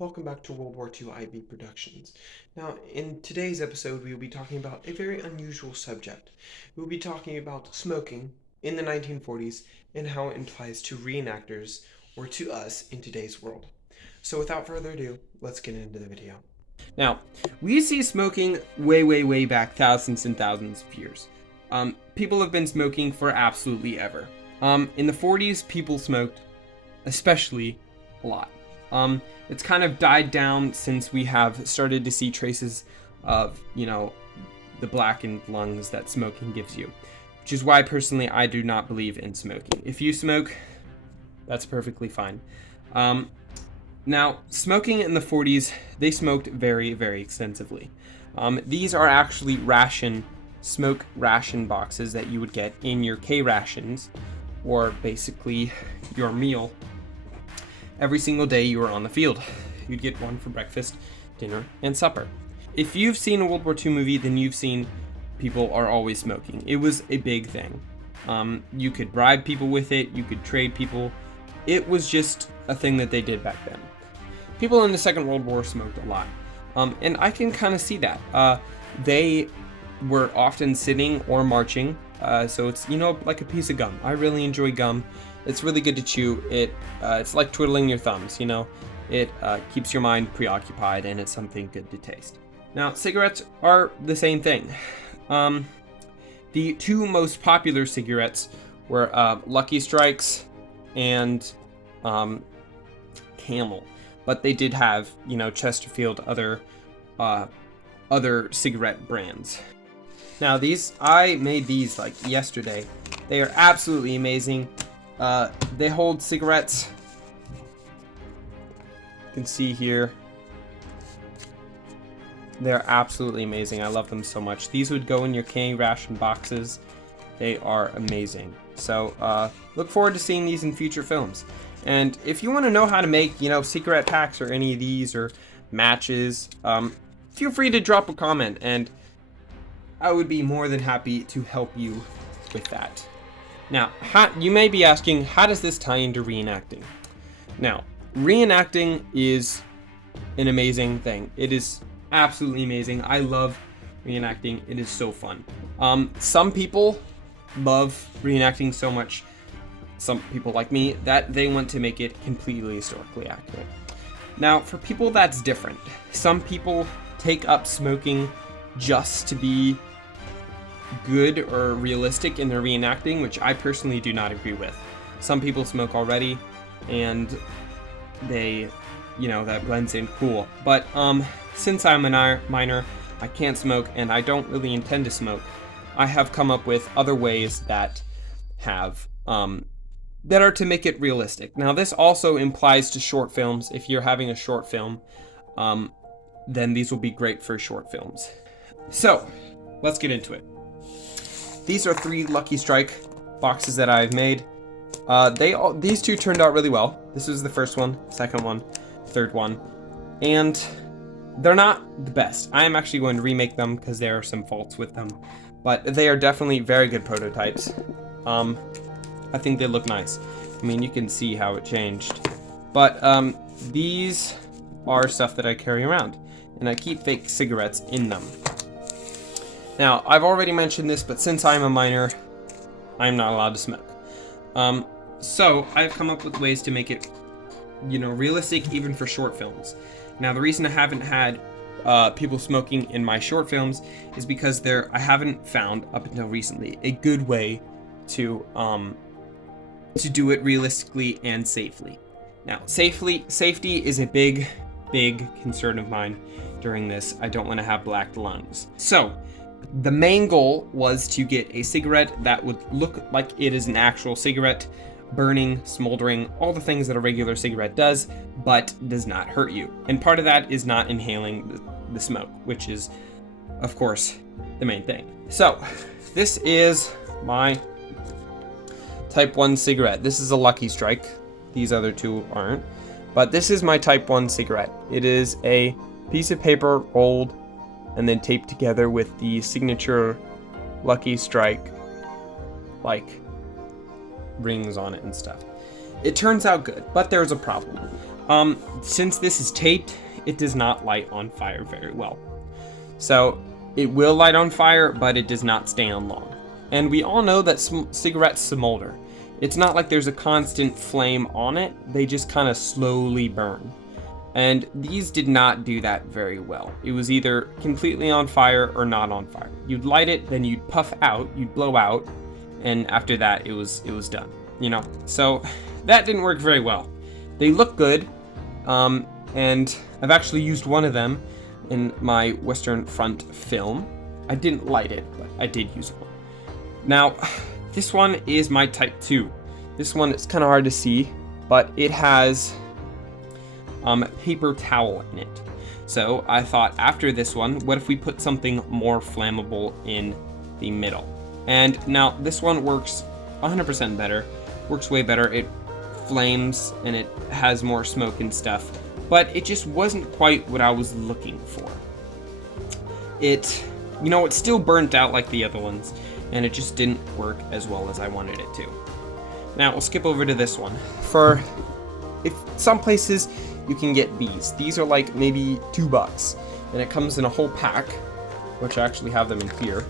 welcome back to World War II IB Productions. Now, in today's episode, we will be talking about a very unusual subject. We will be talking about smoking in the 1940s and how it applies to reenactors, or to us, in today's world. So without further ado, let's get into the video. Now, we see smoking way back thousands and thousands of years. People have been smoking for absolutely ever. In the 40s, people smoked especially a lot. It's kind of died down since we have started to see traces of, the blackened lungs that smoking gives you, which is why personally I do not believe in smoking. If you smoke, that's perfectly fine. Now, smoking in the 40s, they smoked very extensively. These are actually smoke ration boxes that you would get in your K rations, or basically your meal. Every single day you were on the field. You'd get one for breakfast, dinner, and supper. If you've seen a World War II movie, then you've seen people are always smoking. It was a big thing. You could bribe people with it, you could trade people. It was just a thing that they did back then. People in the Second World War smoked a lot. And I can kind of see that. They were often sitting or marching. So it's, like a piece of gum. I really enjoy gum. It's really good to chew. It's like twiddling your thumbs, It keeps your mind preoccupied, and it's something good to taste. Now, cigarettes are the same thing. The two most popular cigarettes were Lucky Strikes and Camel. But they did have, Chesterfield, other cigarette brands. Now, I made these like yesterday. They are absolutely amazing. They hold cigarettes. You can see here. They're absolutely amazing. I love them so much. These would go in your K ration boxes. They are amazing. So look forward to seeing these in future films. And if you want to know how to make, cigarette packs or any of these or matches, feel free to drop a comment, and I would be more than happy to help you with that. Now, you may be asking, how does this tie into reenacting? Now, reenacting is an amazing thing. It is absolutely amazing. I love reenacting. It is so fun. Some people love reenacting so much, some people like me, that they want to make it completely historically accurate. Now, for people, that's different. Some people take up smoking just to be good or realistic in their reenacting, which I personally do not agree with. Some people smoke already, and they, that blends in cool. But since I'm a minor, I can't smoke, and I don't really intend to smoke. I have come up with other ways that have that are to make it realistic. Now, this also implies to short films. If you're having a short film, then these will be great for short films. So, let's get into it. These are 3 Lucky Strike boxes that I've made. These two turned out really well. This is the first one, second one, third one, and they're not the best. I am actually going to remake them because there are some faults with them, but they are definitely very good prototypes. I think they look nice. I mean, you can see how it changed. But these are stuff that I carry around, and I keep fake cigarettes in them. Now, I've already mentioned this, but since I'm a minor, I'm not allowed to smoke. So I've come up with ways to make it, realistic even for short films. Now, the reason I haven't had people smoking in my short films is because I haven't found, up until recently, a good way to do it realistically and safely. Now, safety is a big concern of mine during this. I don't want to have black lungs. So, the main goal was to get a cigarette that would look like it is an actual cigarette, burning, smoldering, all the things that a regular cigarette does, but does not hurt you. And part of that is not inhaling the smoke, which is, of course, the main thing. So, this is my Type 1 cigarette. This is a Lucky Strike. These other two aren't. But this is my Type 1 cigarette. It is a piece of paper rolled and then taped together with the signature Lucky Strike, rings on it and stuff. It turns out good, but there's a problem. Since this is taped, it does not light on fire very well. So it will light on fire, but it does not stay on long. And we all know that cigarettes smolder. It's not like there's a constant flame on it, they just kind of slowly burn. And these did not do that very well. It was either completely on fire or not on fire. You'd light it, then you'd puff out, you'd blow out, and after that it was done, you know? So that didn't work very well. They look good, and I've actually used one of them in my Western Front film. I didn't light it, but I did use one. Now, this one is my type 2. This one is kind of hard to see, but it has paper towel in it. So I thought after this one, what if we put something more flammable in the middle? And now this one works 100% better, works way better. It flames and it has more smoke and stuff, but it just wasn't quite what I was looking for. It still burnt out like the other ones, and it just didn't work as well as I wanted it to. Now we'll skip over to this one. If some places you can get these. These are like maybe $2, and it comes in a whole pack, which I actually have them in here.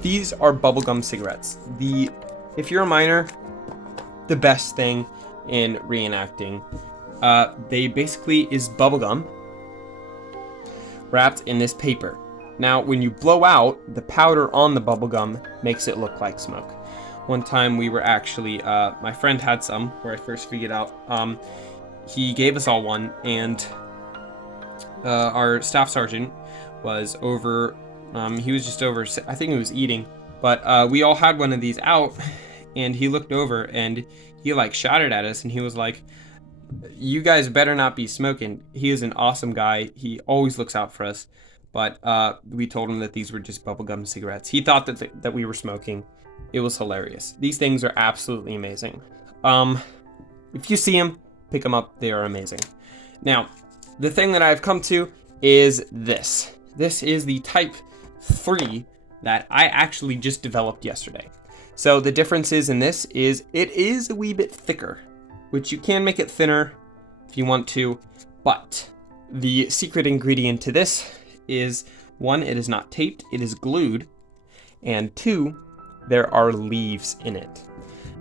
These are bubblegum cigarettes. If you're a minor, the best thing in reenacting. They basically is bubblegum wrapped in this paper. Now, when you blow out, the powder on the bubblegum makes it look like smoke. One time we were actually, my friend had some where I first figured out. He gave us all one, and our staff sergeant was over. He was just over, I think he was eating, but we all had one of these out, and he looked over and he like shouted at us, and he was like, "You guys better not be smoking." He is an awesome guy. He always looks out for us, but we told him that these were just bubblegum cigarettes. He thought that we were smoking. It was hilarious. These things are absolutely amazing. If you see them, pick them up. They are amazing. Now, the thing that I've come to is this. This is the Type 3 that I actually just developed yesterday. So the differences in this is it is a wee bit thicker, which you can make it thinner if you want to, but the secret ingredient to this is, 1, it is not taped, it is glued, and 2, there are leaves in it.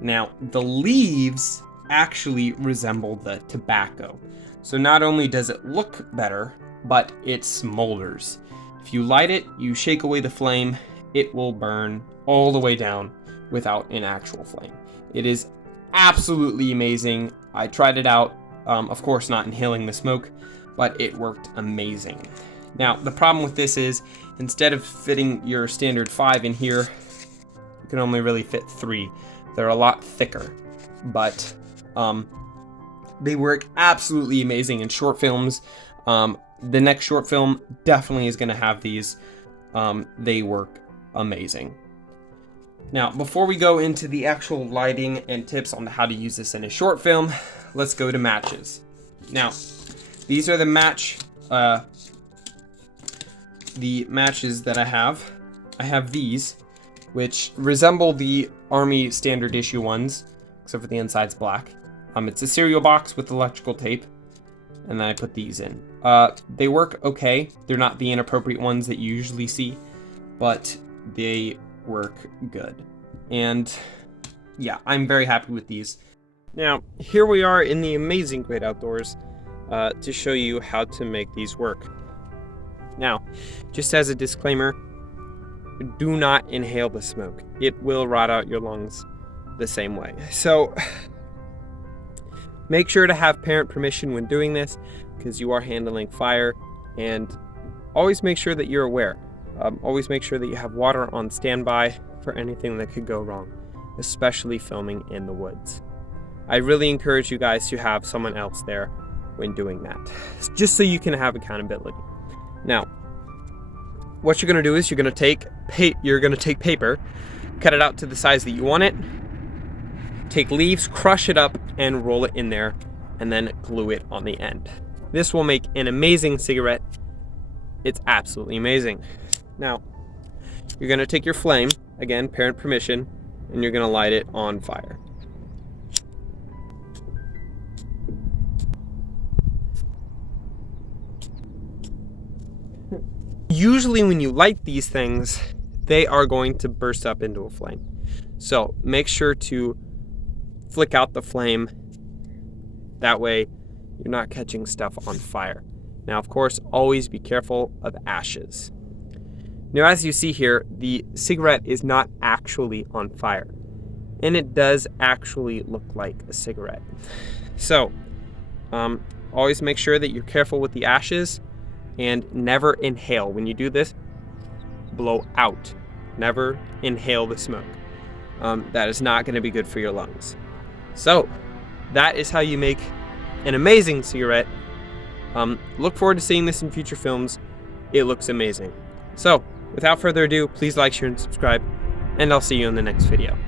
Now, the leaves actually resemble the tobacco. So not only does it look better, but it smolders. If you light it, you shake away the flame, it will burn all the way down without an actual flame. It is absolutely amazing. I tried it out, of course not inhaling the smoke, but it worked amazing. Now, the problem with this is, instead of fitting your standard 5 in here, you can only really fit 3. They're a lot thicker, but they work absolutely amazing in short films. The next short film definitely is going to have these. They work amazing. Now, before we go into the actual lighting and tips on how to use this in a short film, let's go to matches. Now, these are the matches that I have. I have these, which resemble the Army standard issue ones, except for the inside's black. It's a cereal box with electrical tape, and then I put these in. They work okay. They're not the inappropriate ones that you usually see, but they work good. And yeah, I'm very happy with these. Now, here we are in the amazing great outdoors to show you how to make these work. Now, just as a disclaimer, do not inhale the smoke. It will rot out your lungs the same way. So make sure to have parent permission when doing this, because you are handling fire, and always make sure that you're aware. Always make sure that you have water on standby for anything that could go wrong, especially filming in the woods. I really encourage you guys to have someone else there when doing that, just so you can have accountability. Now, what you're going to do is you're going to take paper, cut it out to the size that you want it, take leaves, crush it up, and roll it in there, and then glue it on the end. This will make an amazing cigarette. It's absolutely amazing. Now, you're going to take your flame, again, parent permission, and you're going to light it on fire. Usually when you light these things, they are going to burst up into a flame. So make sure to flick out the flame. That way you're not catching stuff on fire. Now, of course, always be careful of ashes. Now, as you see here, the cigarette is not actually on fire, and it does actually look like a cigarette. So, always make sure that you're careful with the ashes and never inhale. When you do this, blow out. Never inhale the smoke. That is not going to be good for your lungs. So, that is how you make an amazing cigarette. Look forward to seeing this in future films. It looks amazing. So, without further ado, please like, share, and subscribe, and I'll see you in the next video.